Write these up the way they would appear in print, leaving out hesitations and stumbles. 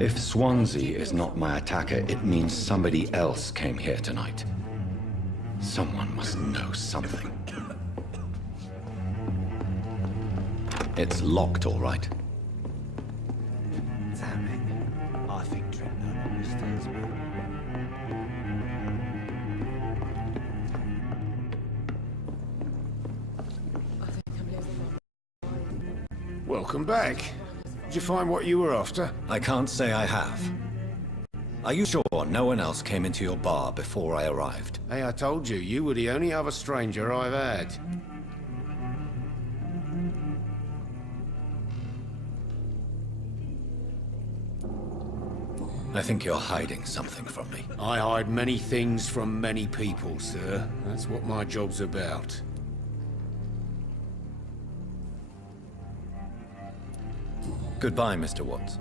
If Swansea is not my attacker, it means somebody else came here tonight. Someone must know something. It's locked, all right. Damn it. I think Trent no longer stays, man. Welcome back. Did you find what you were after? I can't say I have. Are you sure no one else came into your bar before I arrived? Hey, I told you, you were the only other stranger I've had. I think you're hiding something from me. I hide many things from many people, sir. That's what my job's about. Goodbye, Mr. Watts.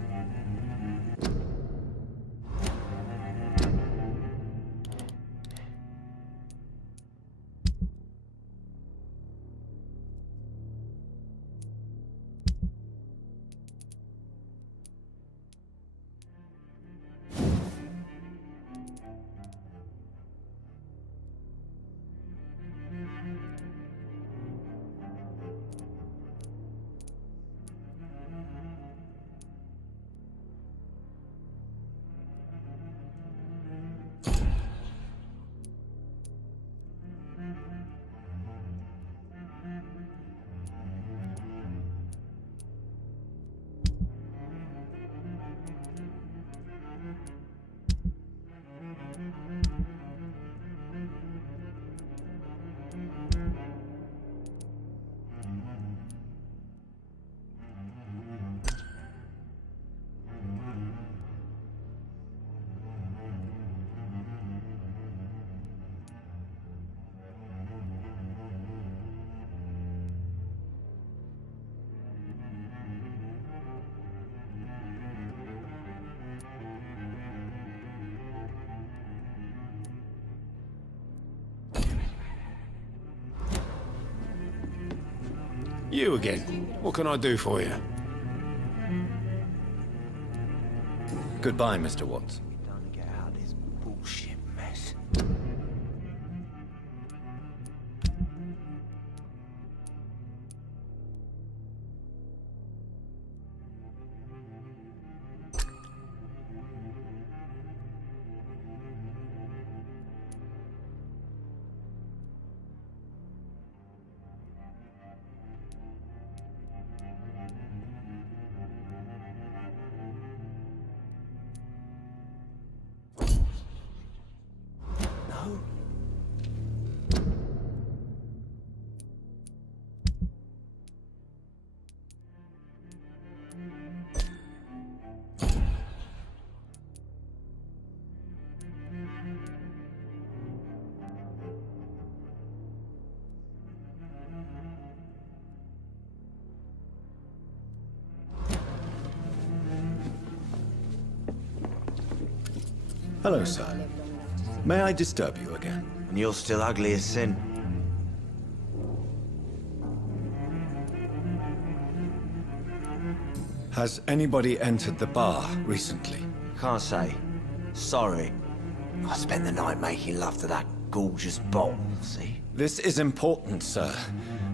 You again. What can I do for you? Goodbye, Mr. Watts. Time to get out of this bullshit mess. No. Hello, sir. May I disturb you again? And you're still ugly as sin. Has anybody entered the bar recently? Can't say. Sorry. I spent the night making love to that gorgeous bottle, see? This is important, sir.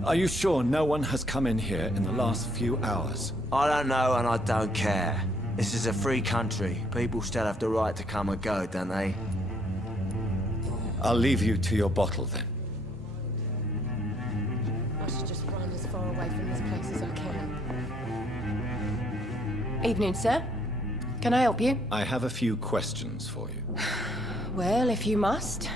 Are you sure no one has come in here in the last few hours? I don't know and I don't care. This is a free country. People still have the right to come and go, don't they? I'll leave you to your bottle then. I should just run as far away from this place as I can. Evening, sir. Can I help you? I have a few questions for you. Well, if you must.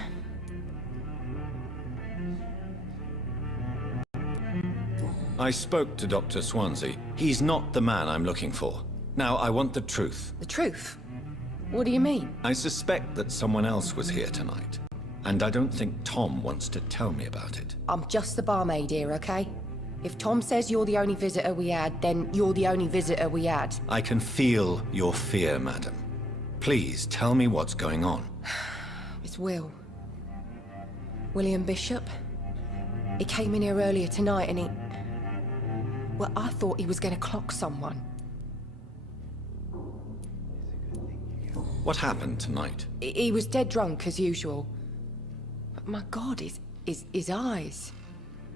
I spoke to Dr. Swansea. He's not the man I'm looking for. Now, I want the truth. The truth? What do you mean? I suspect that someone else was here tonight. And I don't think Tom wants to tell me about it. I'm just the barmaid here, okay? If Tom says you're the only visitor we had, then you're the only visitor we had. I can feel your fear, madam. Please, tell me what's going on. It's Will. William Bishop. He came in here earlier tonight and he... Well, I thought he was going to clock someone. What happened tonight? He was dead drunk, as usual. But my God, his eyes.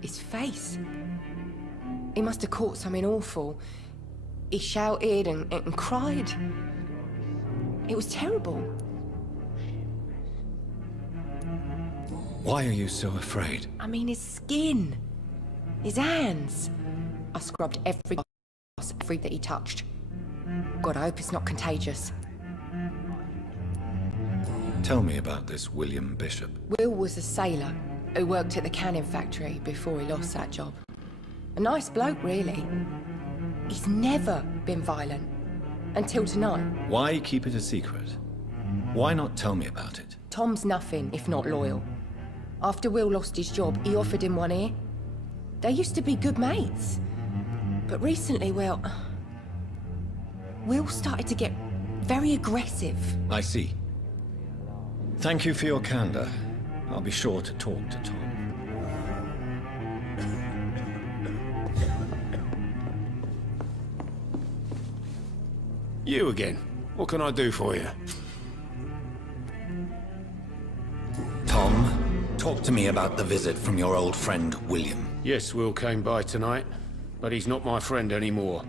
His face. He must have caught something awful. He shouted and cried. It was terrible. Why are you so afraid? I mean, his skin. His hands. I scrubbed every that he touched. God, I hope it's not contagious. Tell me about this William Bishop. Will was a sailor who worked at the canning factory before he lost that job. A nice bloke, really. He's never been violent. Until tonight. Why keep it a secret? Why not tell me about it? Tom's nothing if not loyal. After Will lost his job, he offered him one ear. They used to be good mates. But recently, well... Will started to get very aggressive. I see. Thank you for your candor. I'll be sure to talk to Tom. You again. What can I do for you? Tom, talk to me about the visit from your old friend, William. Yes, Will came by tonight, but he's not my friend anymore.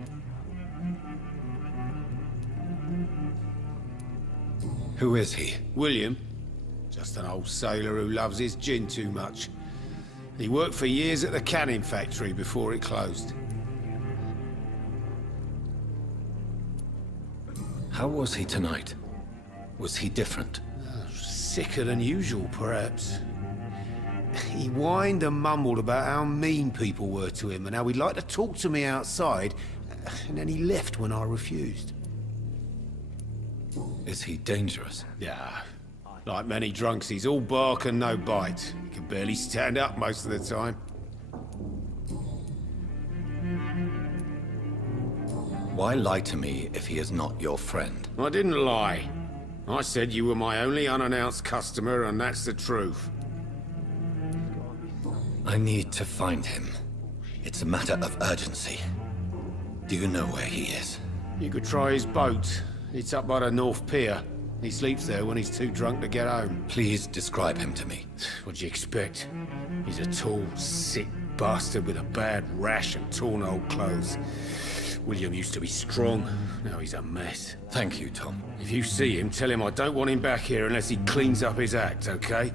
Who is he? William? Just an old sailor who loves his gin too much. He worked for years at the canning factory before it closed. How was he tonight? Was he different? Sicker than usual, perhaps. He whined and mumbled about how mean people were to him and how he'd like to talk to me outside, and then he left when I refused. Is he dangerous? Yeah. Like many drunks, he's all bark and no bite. He can barely stand up most of the time. Why lie to me if he is not your friend? I didn't lie. I said you were my only unannounced customer, and that's the truth. I need to find him. It's a matter of urgency. Do you know where he is? You could try his boat. It's up by the North Pier. He sleeps there when he's too drunk to get home. Please describe him to me. What'd you expect? He's a tall, sick bastard with a bad rash and torn old clothes. William used to be strong. Now he's a mess. Thank you, Tom. If you see him, tell him I don't want him back here unless he cleans up his act, okay?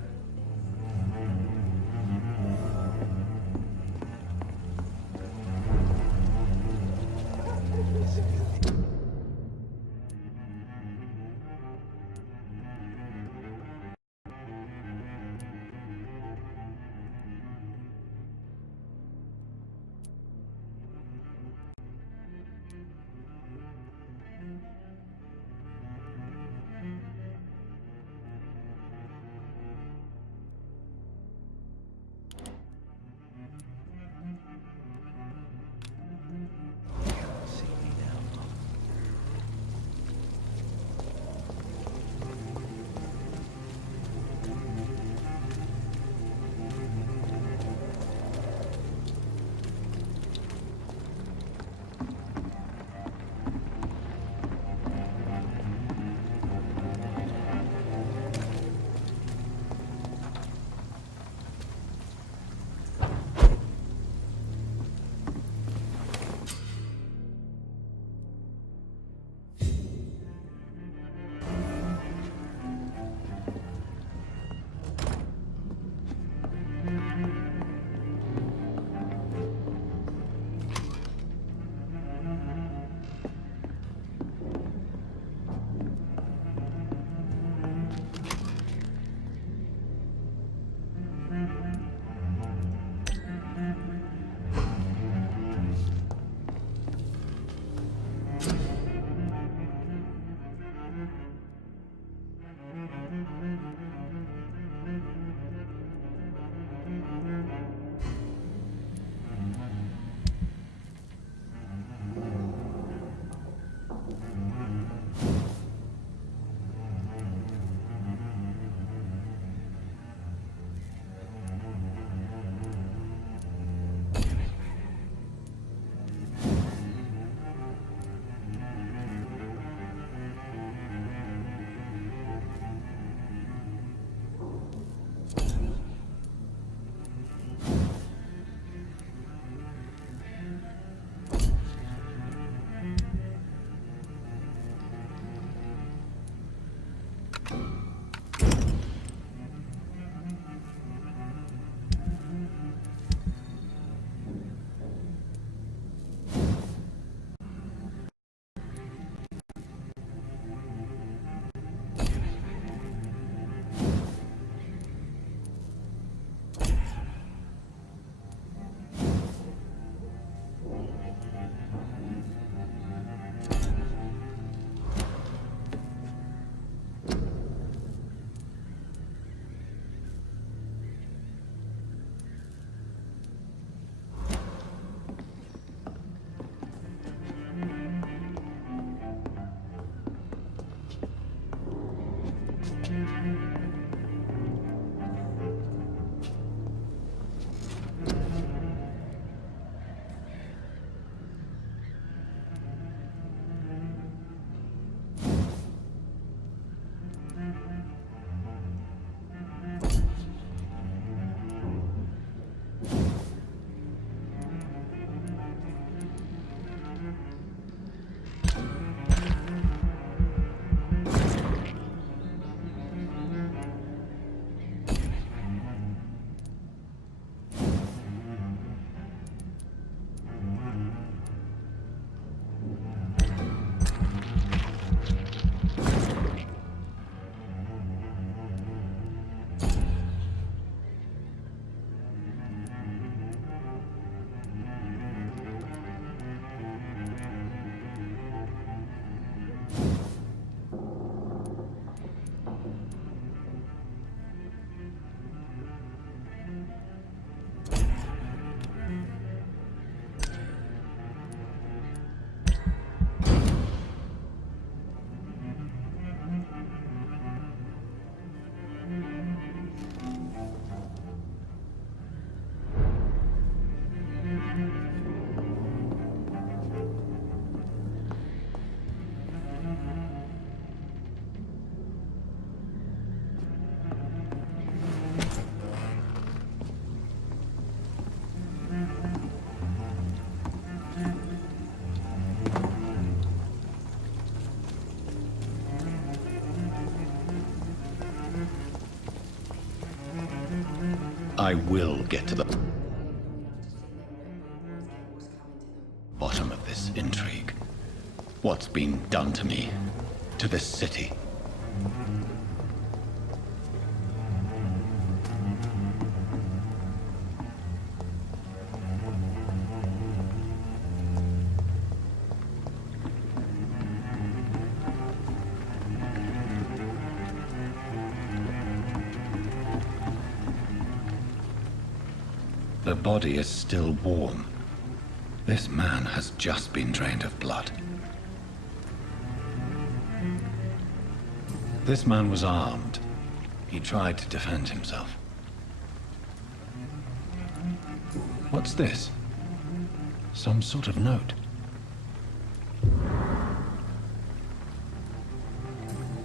I will get to the bottom of this intrigue. What's been done to me, to this city. The body is still warm. This man has just been drained of blood. This man was armed. He tried to defend himself. What's this? Some sort of note.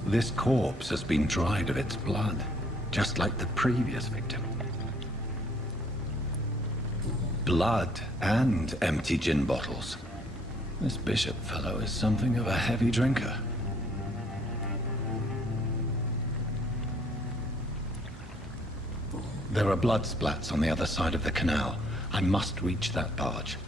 This corpse has been dried of its blood, just like the previous victim. Blood and empty gin bottles. This Bishop fellow is something of a heavy drinker. There are blood splats on the other side of the canal. I must reach that barge.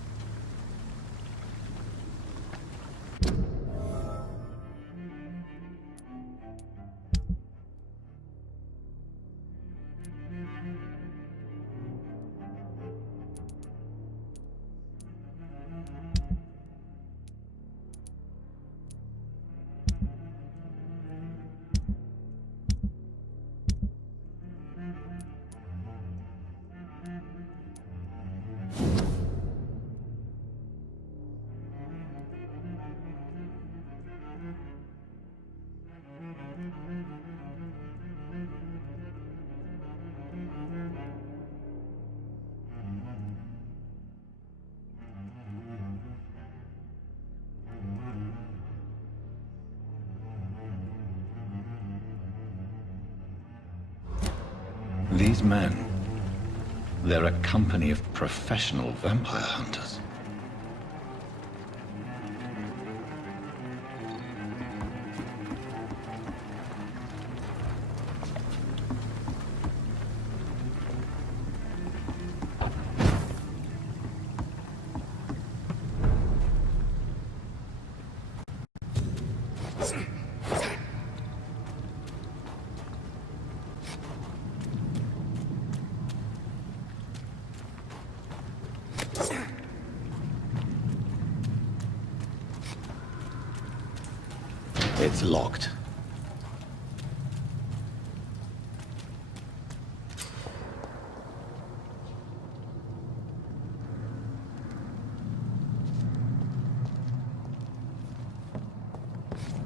These men, they're a company of professional vampire hunters. It's locked.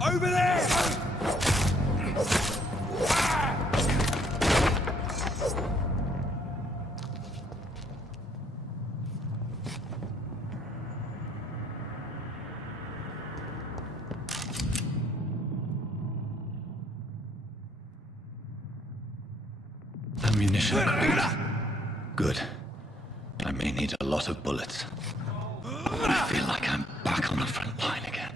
Over there! Ammunition crate. Good. I may need a lot of bullets. I feel like I'm back on the front line again.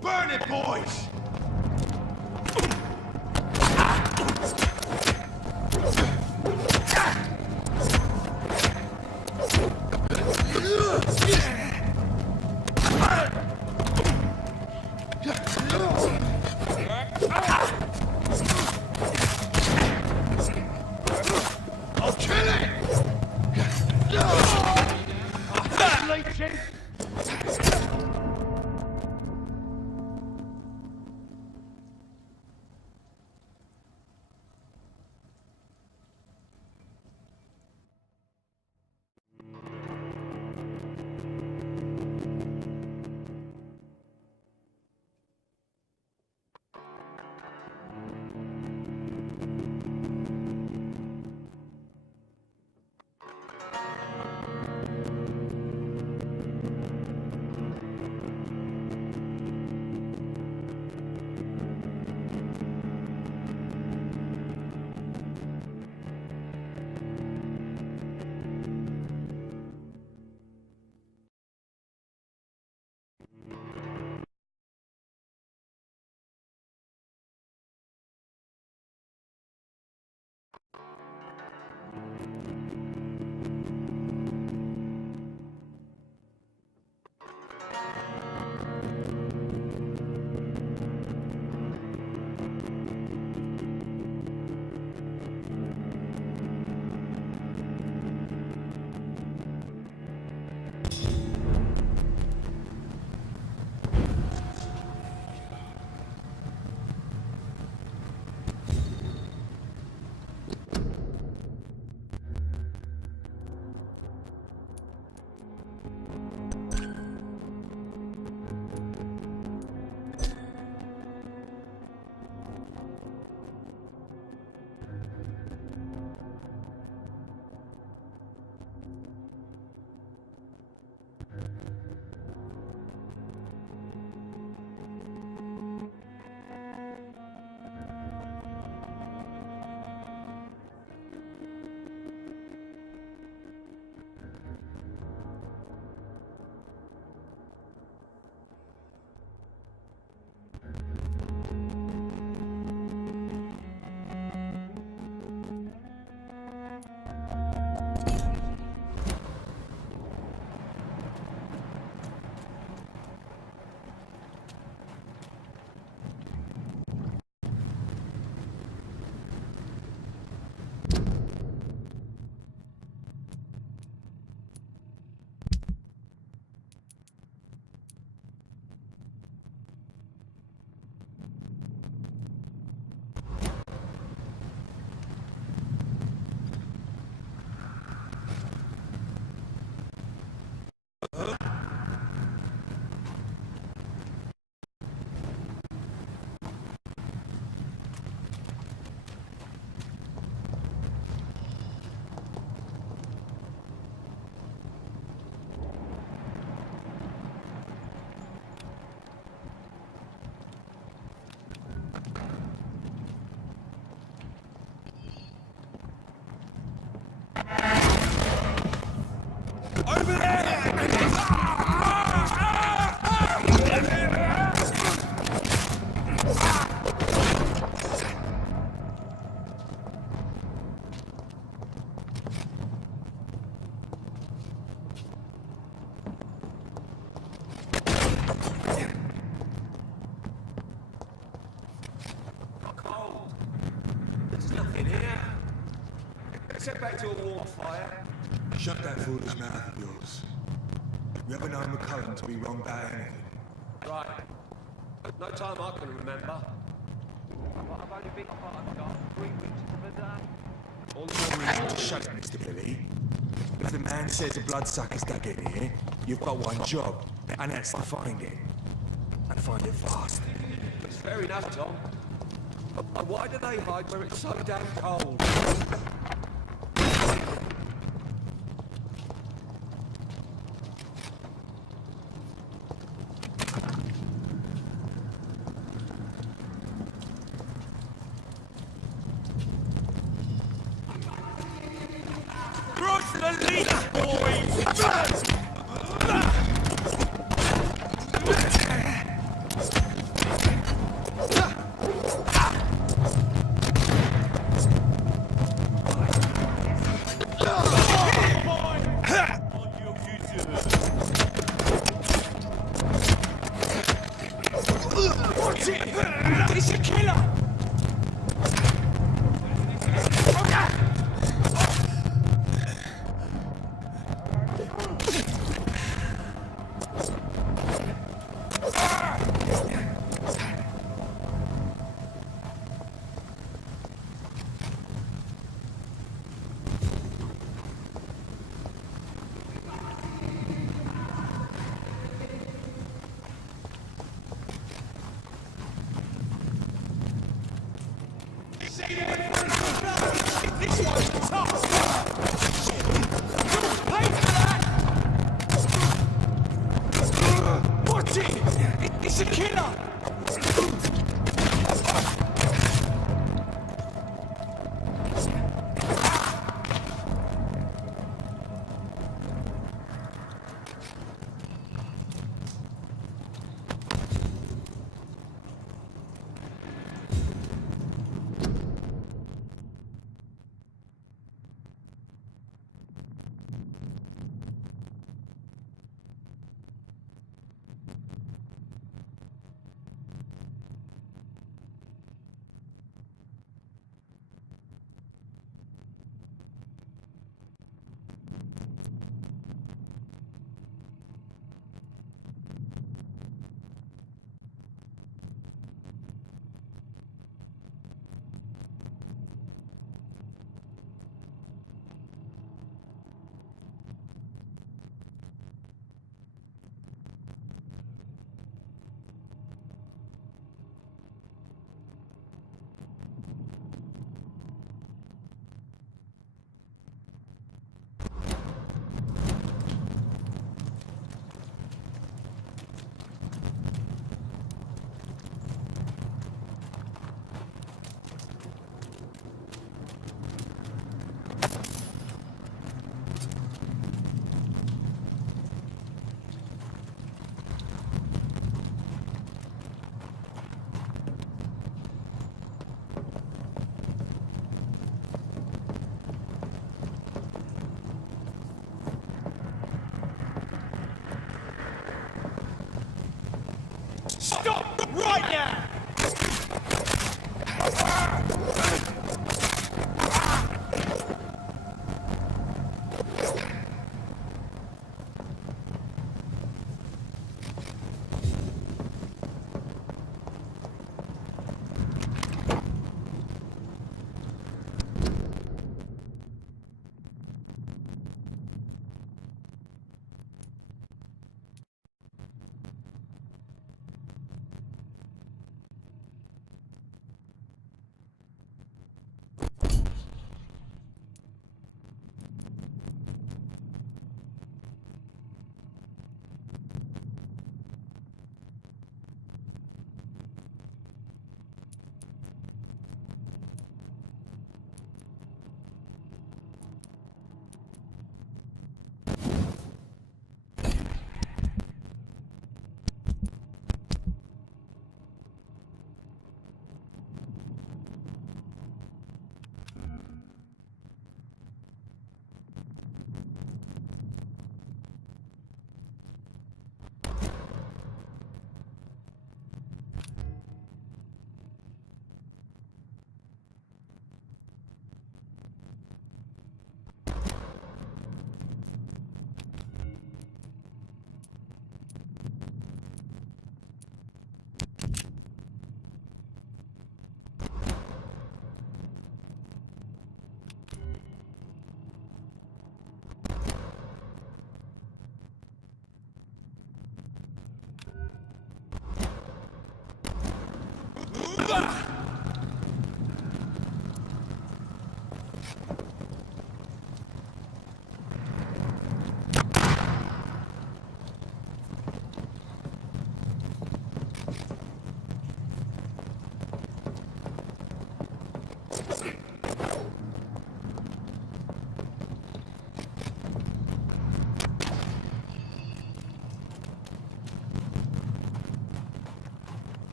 Burn it, boys! I'll kill it! Set back to a warm fire. Shut that foolish mouth of yours. You ever known McCullum to be wrong about anything? Right. No time I can remember. I've only been got 3 weeks of the day. All the more reason to shut it, Mr. Billy. If the man says a bloodsucker's dug in here, you've got one job, and that's to find it. And find it fast. It's fair enough, Tom. But why do they hide where it's so damn cold? Cross to the lead, boys! It's a killer! This one's tough! Pay for that! Watch it! It's a killer! Stop right now!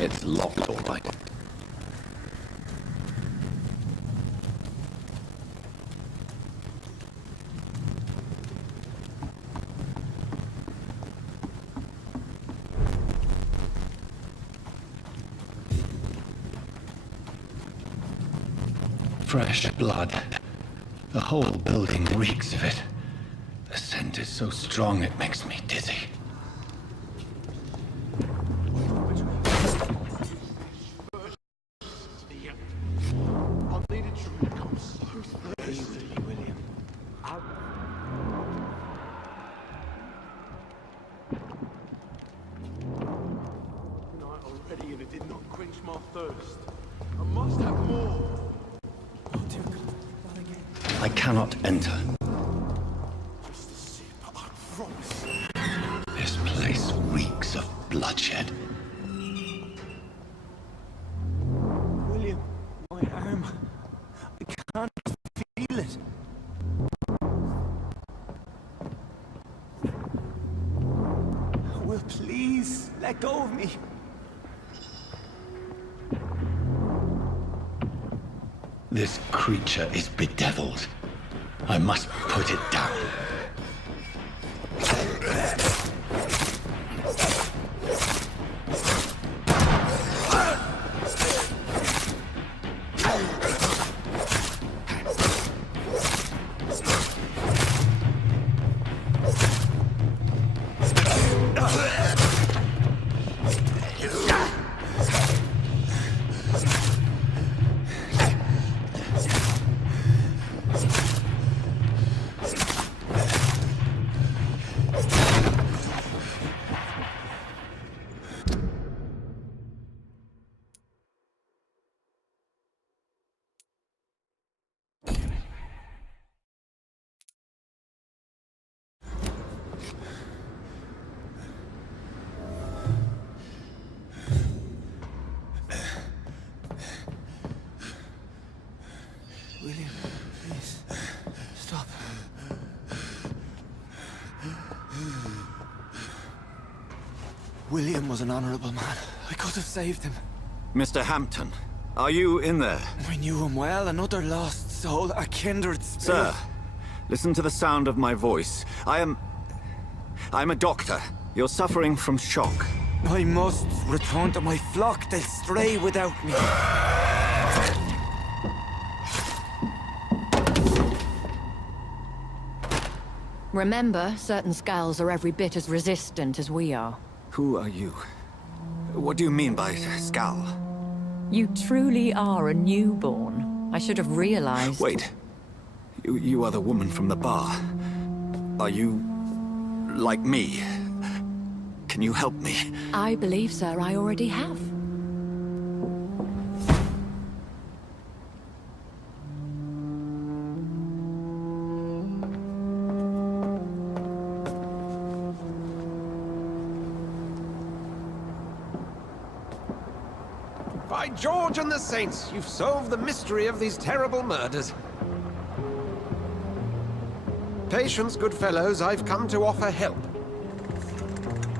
It's locked, all right. Fresh blood. The whole building reeks of it. The scent is so strong it makes me dizzy. Already, and it did not quench my thirst. I must have more. I cannot enter. Just a sip, I promise. This place reeks of bloodshed. William, my arm. I can't feel it. Will, please, let go of me. This creature is bedeviled. I must put it down. William, please, stop. William was an honorable man. I could have saved him. Mr. Hampton, are you in there? I knew him well, another lost soul, a kindred spirit. Sir, listen to the sound of my voice. I'm a doctor. You're suffering from shock. I must return to my flock. They'll stray without me. Remember, certain skulls are every bit as resistant as we are. Who are you? What do you mean by Skal? You truly are a newborn. I should have realized. Wait. You are the woman from the bar. Are you... like me? Can you help me? I believe, sir, I already have. By George and the Saints, you've solved the mystery of these terrible murders. Patience, good fellows, I've come to offer help.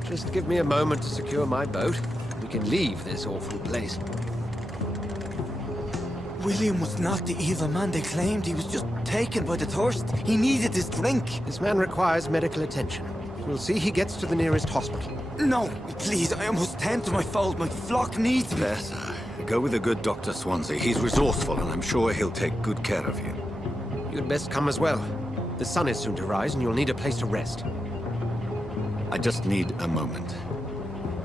Just give me a moment to secure my boat. We can leave this awful place. William was not the evil man they claimed. He was just taken by the thirst. He needed his drink. This man requires medical attention. We'll see he gets to the nearest hospital. No, please, I must tend to my fold. My flock needs me. There, sir. Go with the good Dr. Swansea. He's resourceful, and I'm sure he'll take good care of you. You'd best come as well. The sun is soon to rise, and you'll need a place to rest. I just need a moment.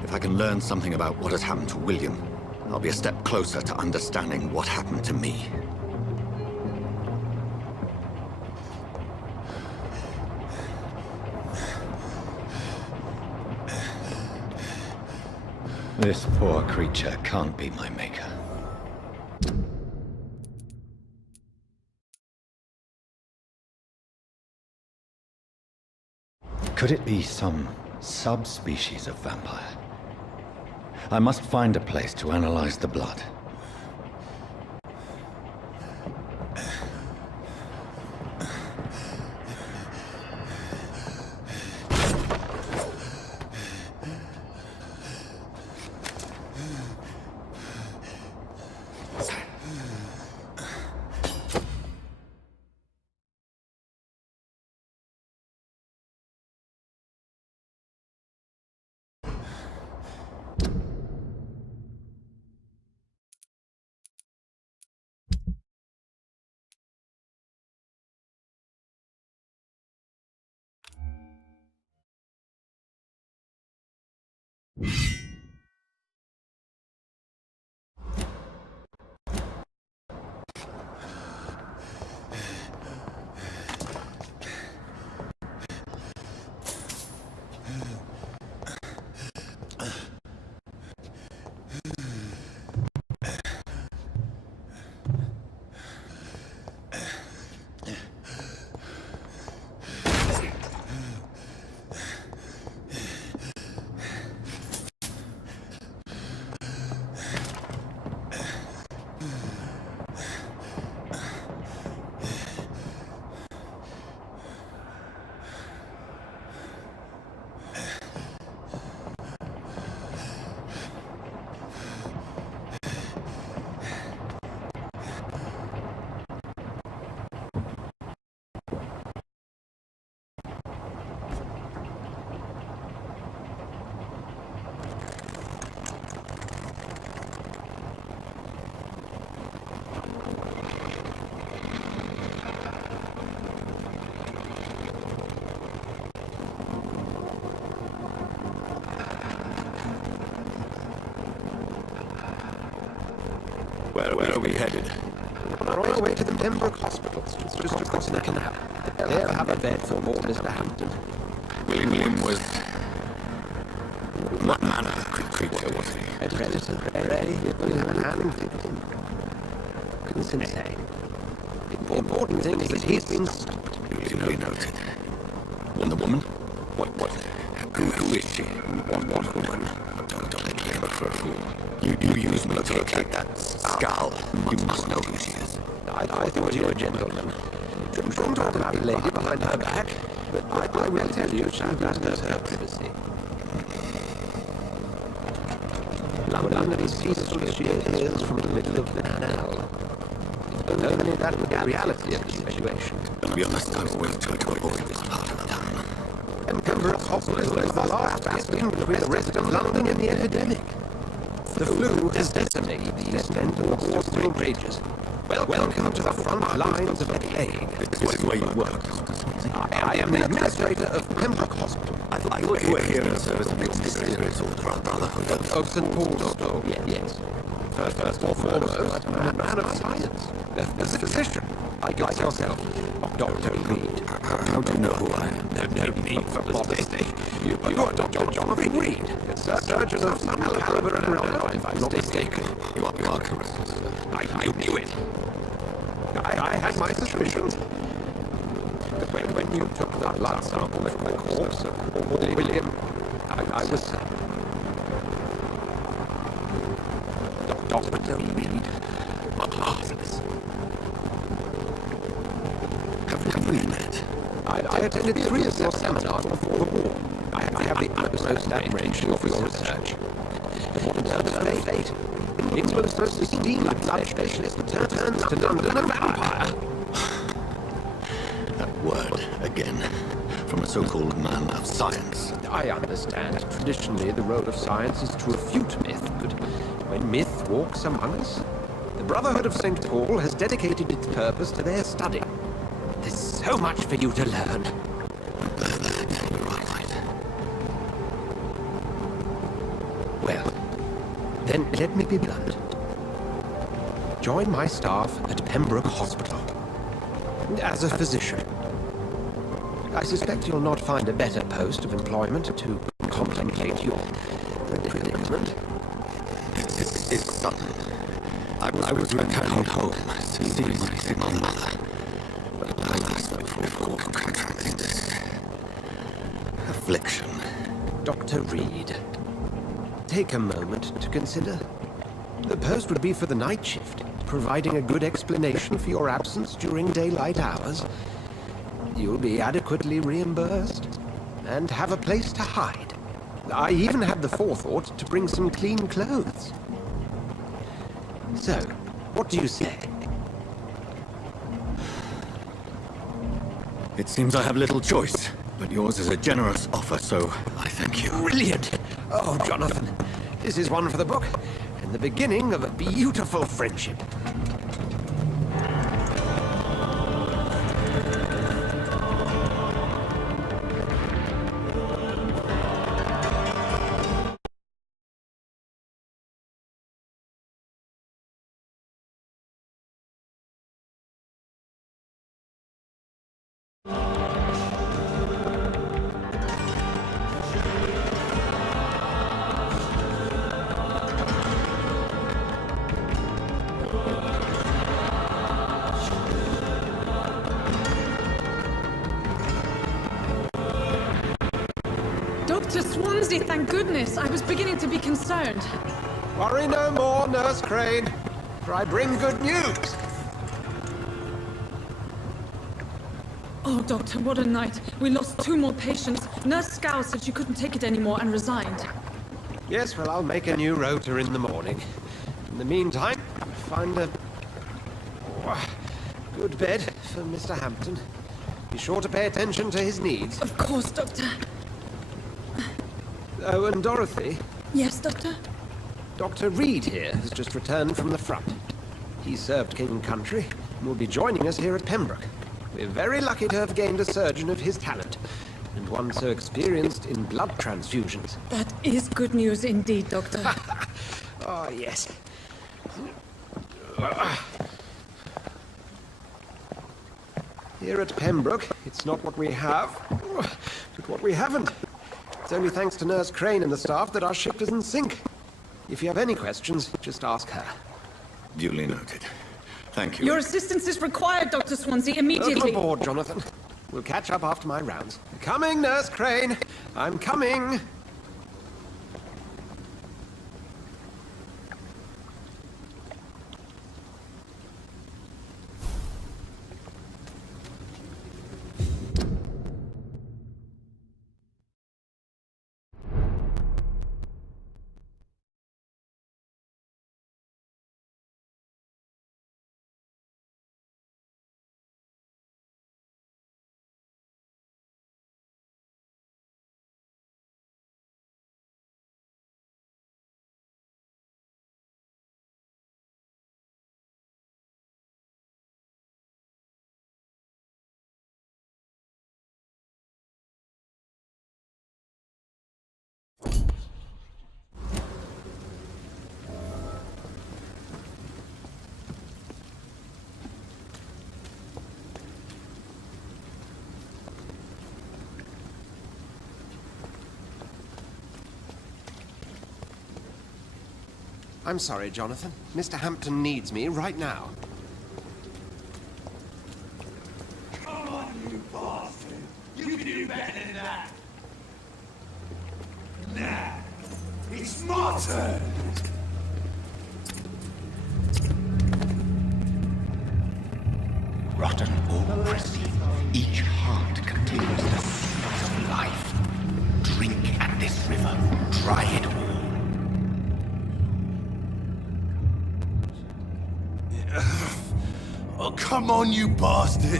If I can learn something about what has happened to William, I'll be a step closer to understanding what happened to me. This poor creature can't be my maker. Could it be some subspecies of vampire? I must find a place to analyze the blood. Where are we headed? On our way to the Pembroke Hospital, just across the canal. They'll have a bed for poor Mr. Hampton. William was... What manner of creature was he? A predator, prey, with an hand victim. It's insane. The important thing is that he's been stopped. Duly noted. And the woman? What? Who is she? What woman? Don't let me for a fool. You use me to locate that skull. You must know who she is. I thought you were a gentleman. Don't talk about a lady behind her back, but I will tell you she matters her privacy. London is peaceful as she is from the middle of the canal. Only that was the reality of the situation. To be honest, I always try to avoid this part of the town. And Pembroke Hospital is the last bastion between the rest of London and the epidemic. The flu has decimated the East End for more than 3 ages. Welcome to the front lines of the plague. This is where you work. I am the administrator of Pembroke Hospital. I thought you were here in service of the mysterious order of Brotherhood Of St. Paul's Store. Yes. First and foremost, a man of science. A physician, like yourself, Dr. Reed. How do you know who I am? No need for modesty. You are Dr. John Reed, a surgeon of some caliber and renown, if I'm not mistaken. You are correct. I knew it. I had my suspicions. But when you took the blood sample from the corpse of William, I was certain. Dr. Reed. What marvelous. Have we met? I attended 3 of your seminars before the war. I have the utmost admiration for your research. But what in terms of fate? England's most esteemed blood specialist turns to London a vampire. That word, again, from a so-called man of science. I understand. Traditionally, the role of science is to refute myth, but when myth walks among us, the Brotherhood of St. Paul has dedicated its purpose to their study. There's so much for you to learn. Right. Well, then let me be blunt. Join my staff at Pembroke Hospital. As a physician. I suspect you'll not find a better post of employment to contemplate your predicament. It's sudden. I was returning home to see my single mother. But I last before contracting this affliction. Dr. Reed, take a moment to consider. The post would be for the night shift, providing a good explanation for your absence during daylight hours. You'll be adequately reimbursed and have a place to hide. I even had the forethought to bring some clean clothes. So, what do you say? It seems I have little choice, but yours is a generous offer, so I thank you. Brilliant! Oh, Jonathan, this is one for the book, and the beginning of a beautiful friendship. Dr. Swansea, thank goodness. I was beginning to be concerned. Worry no more, Nurse Crane, for I bring good news. Oh, Doctor, what a night. We lost 2 more patients. Nurse Scowl said she couldn't take it anymore and resigned. Yes, well, I'll make a new rota in the morning. In the meantime, find a good bed for Mr. Hampton. Be sure to pay attention to his needs. Of course, Doctor. Oh, and Dorothy, Yes, Doctor? Dr. Reed here has just returned from the front. He served King and Country and will be joining us here at Pembroke. We're very lucky to have gained a surgeon of his talent, and one so experienced in blood transfusions. That is good news indeed, Doctor. Oh, yes. Here at Pembroke, it's not what we have, but what we haven't. It's only thanks to Nurse Crane and the staff that our ship doesn't sink. If you have any questions, just ask her. Duly noted. Thank you. Your assistance is required, Dr. Swansea, Welcome immediately. aboard, Jonathan. We'll catch up after my rounds. Coming, Nurse Crane. I'm coming. I'm sorry, Jonathan. Mr. Hampton needs me right now. Come on, you bastard! You can do better than that! Now, it's my turn! Rotten or pristine, each heart contains the seeds of life. Drink at this river, try it all. Oh, come on, you bastard!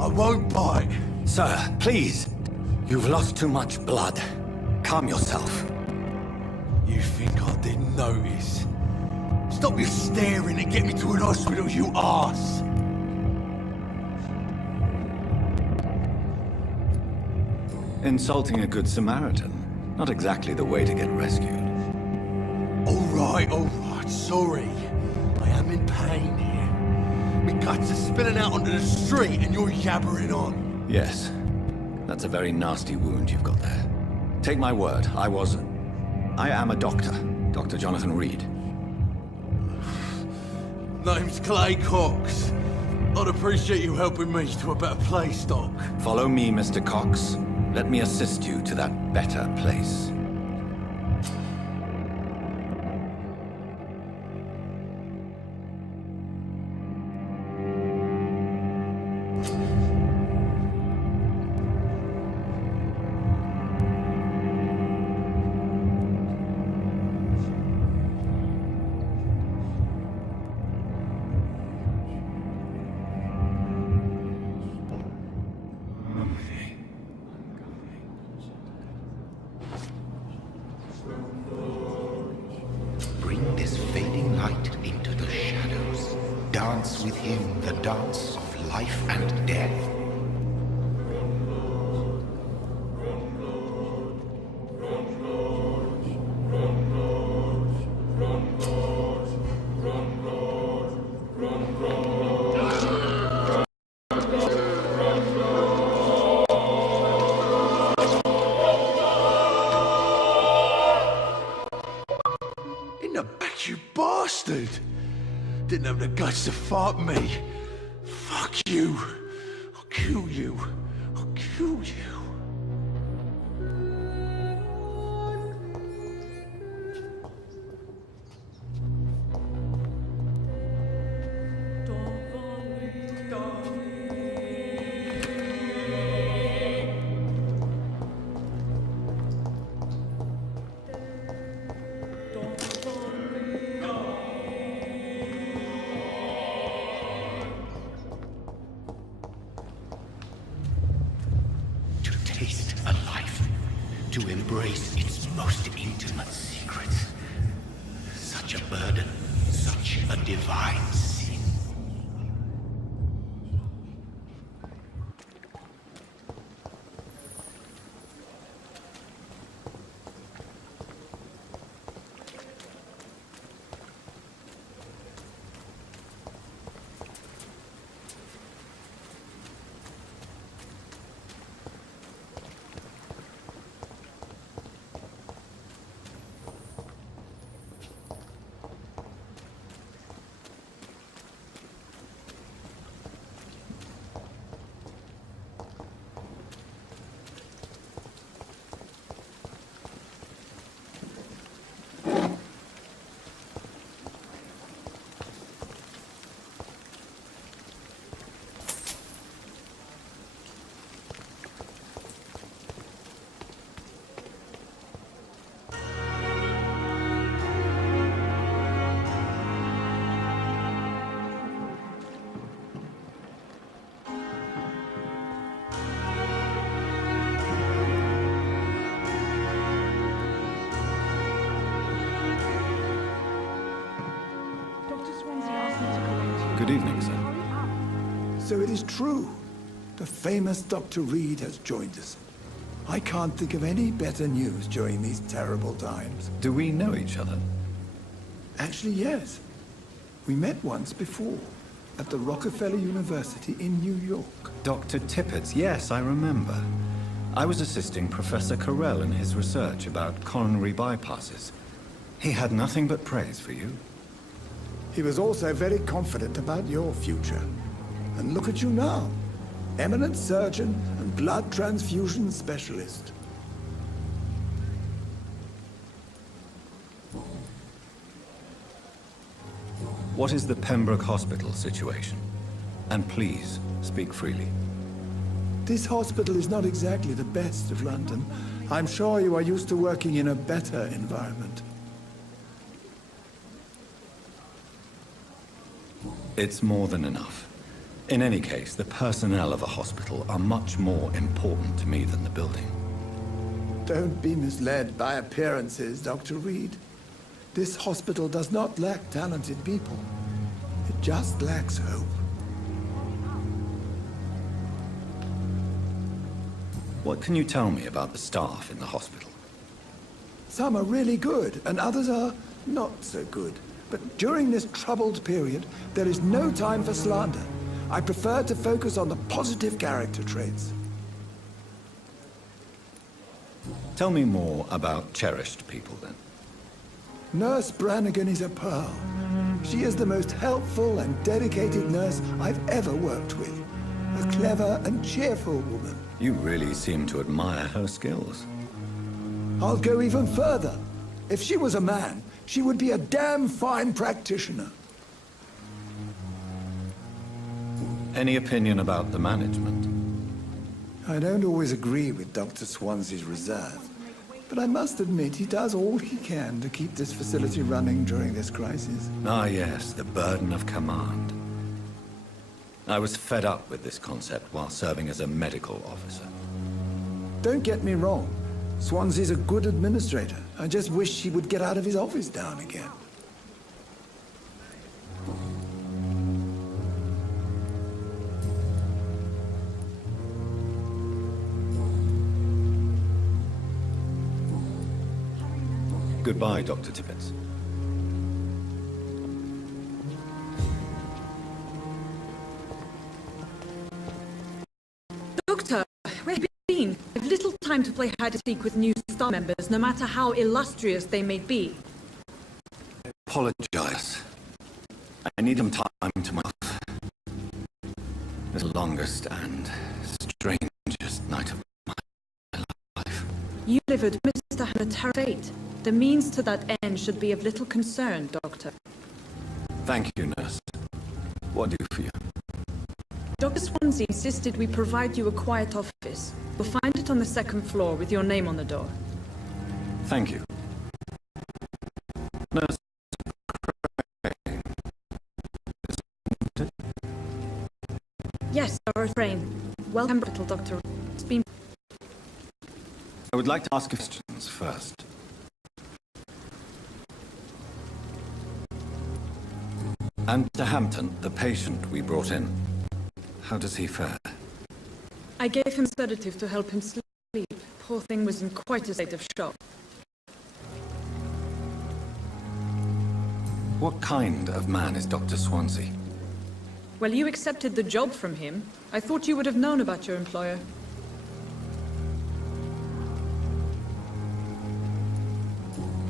I won't bite! Sir, please. You've lost too much blood. Calm yourself. You think I didn't notice? Stop your staring and get me to an hospital, you arse! Insulting a good Samaritan. Not exactly the way to get rescued. All right, sorry. I am in pain here. My guts are spilling out onto the street and you're yabbering on. Yes. That's a very nasty wound you've got there. Take my word, I am a doctor. Dr. Jonathan Reed. Name's Clay Cox. I'd appreciate you helping me to a better place, Doc. Follow me, Mr. Cox. Let me assist you to that better place. dance with him the dance of life and death. In the back, you bastard! Didn't have the guts to fart me. Fuck you. I'll kill you. I'll kill you. To taste a life, to embrace its most intimate secrets. Such a burden, such a divine sin. Good evening, sir. So it is true. The famous Dr. Reed has joined us. I can't think of any better news during these terrible times. Do we know each other? Actually, yes. We met once before, at the Rockefeller University in New York. Dr. Tippett, yes, I remember. I was assisting Professor Carell in his research about coronary bypasses. He had nothing but praise for you. He was also very confident about your future. And look at you now. Eminent surgeon and blood transfusion specialist. What is the Pembroke Hospital situation? And please, speak freely. This hospital is not exactly the best of London. I'm sure you are used to working in a better environment. It's more than enough. In any case, the personnel of a hospital are much more important to me than the building. Don't be misled by appearances, Dr. Reed. This hospital does not lack talented people. It just lacks hope. What can you tell me about the staff in the hospital? Some are really good, and others are not so good. But during this troubled period, there is no time for slander. I prefer to focus on the positive character traits. Tell me more about cherished people, then. Nurse Brannigan is a pearl. She is the most helpful and dedicated nurse I've ever worked with. A clever and cheerful woman. You really seem to admire her skills. I'll go even further. If she was a man, she would be a damn fine practitioner. Any opinion about the management? I don't always agree with Dr. Swansea's reserve, but I must admit he does all he can to keep this facility running during this crisis. Ah, yes, the burden of command. I was fed up with this concept while serving as a medical officer. Don't get me wrong. Swansea's a good administrator. I just wish he would get out of his office now and again. Goodbye, Dr. Tippett. Doctor, where have you been? I've little time to play hide and seek with new staff members, no matter how illustrious they may be. I apologize. I need some time to myself. It's the longest and strangest night of my life. You delivered Mr. Hammer terror fate. The means to that end should be of little concern, Doctor. Thank you, nurse. What do I do for you? Dr. Swansea insisted we provide you a quiet office. You'll find it on the second floor with your name on the door. Thank you. Nurse Crane. Yes, Dr. Crane. Welcome, little Doctor. It's been... I would like to ask questions first. And to Hampton, the patient we brought in. How does he fare? I gave him sedative to help him sleep. Poor thing was in quite a state of shock. What kind of man is Dr. Swansea? Well, you accepted the job from him. I thought you would have known about your employer.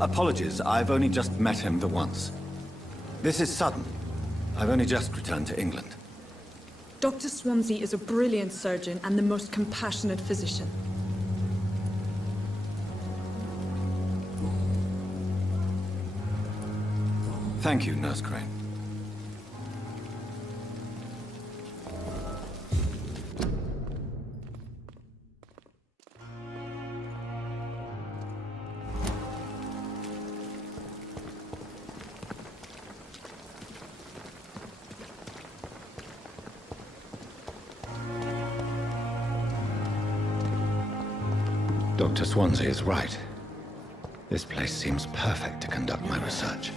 Apologies, I've only just met him the once. This is sudden. I've only just returned to England. Dr. Swansea is a brilliant surgeon and the most compassionate physician. Thank you, Nurse Crane. Dr. Swansea is right. This place seems perfect to conduct my research.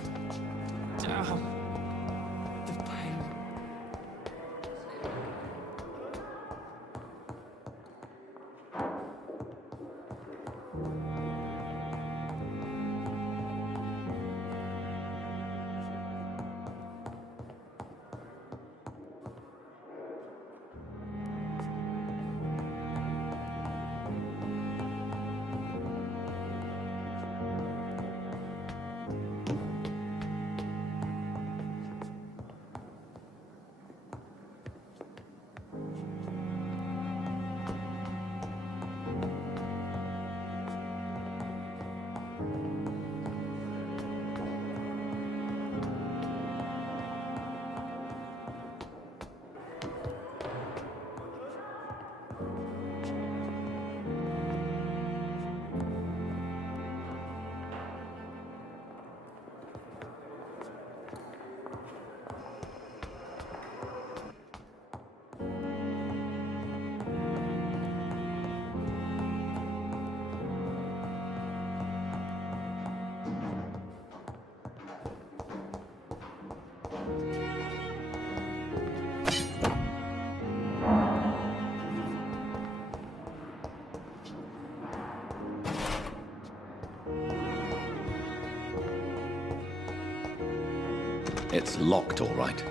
It's locked, all right.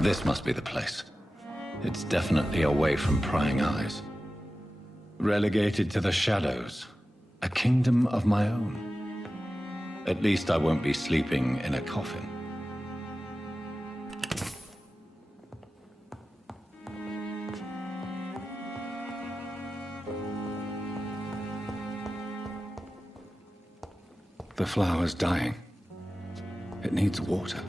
This must be the place. It's definitely away from prying eyes. Relegated to the shadows. A kingdom of my own. At least I won't be sleeping in a coffin. The flower's dying. It needs water.